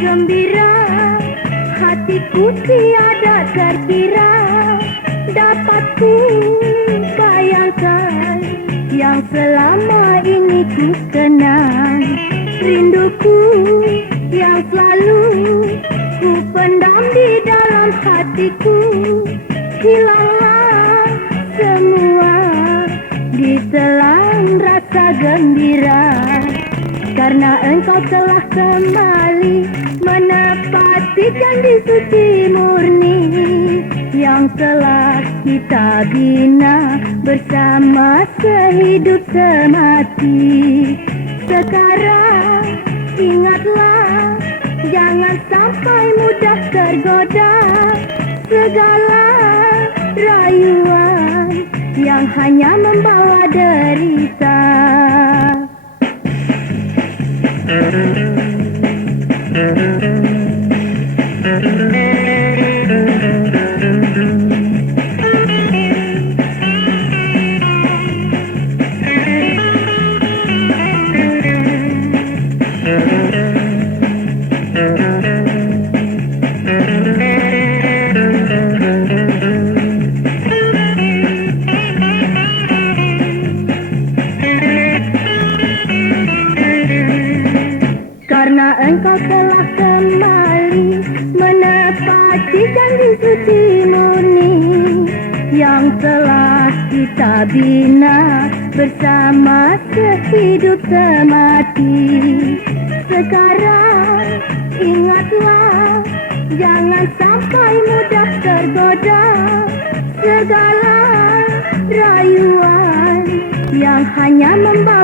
gembira, hatiku tiada terkira. Dapat ku bayangkan yang selama ini ku kenang. Rinduku yang selalu ku pendam di dalam hatiku, hilanglah semua ditelan rasa gembira. Karena engkau telah kembali menepati janji suci murni yang telah kita bina bersama sehidup semati. Sekarang ingatlah, jangan sampai mudah tergoda segala rayuan yang hanya membawa derita. Karena engkau telah kembali menepati janji suci murni yang telah kita bina bersama sehidup semati. Sekarang ingatlah, jangan sampai mudah tergoda segala rayuan yang hanya membawa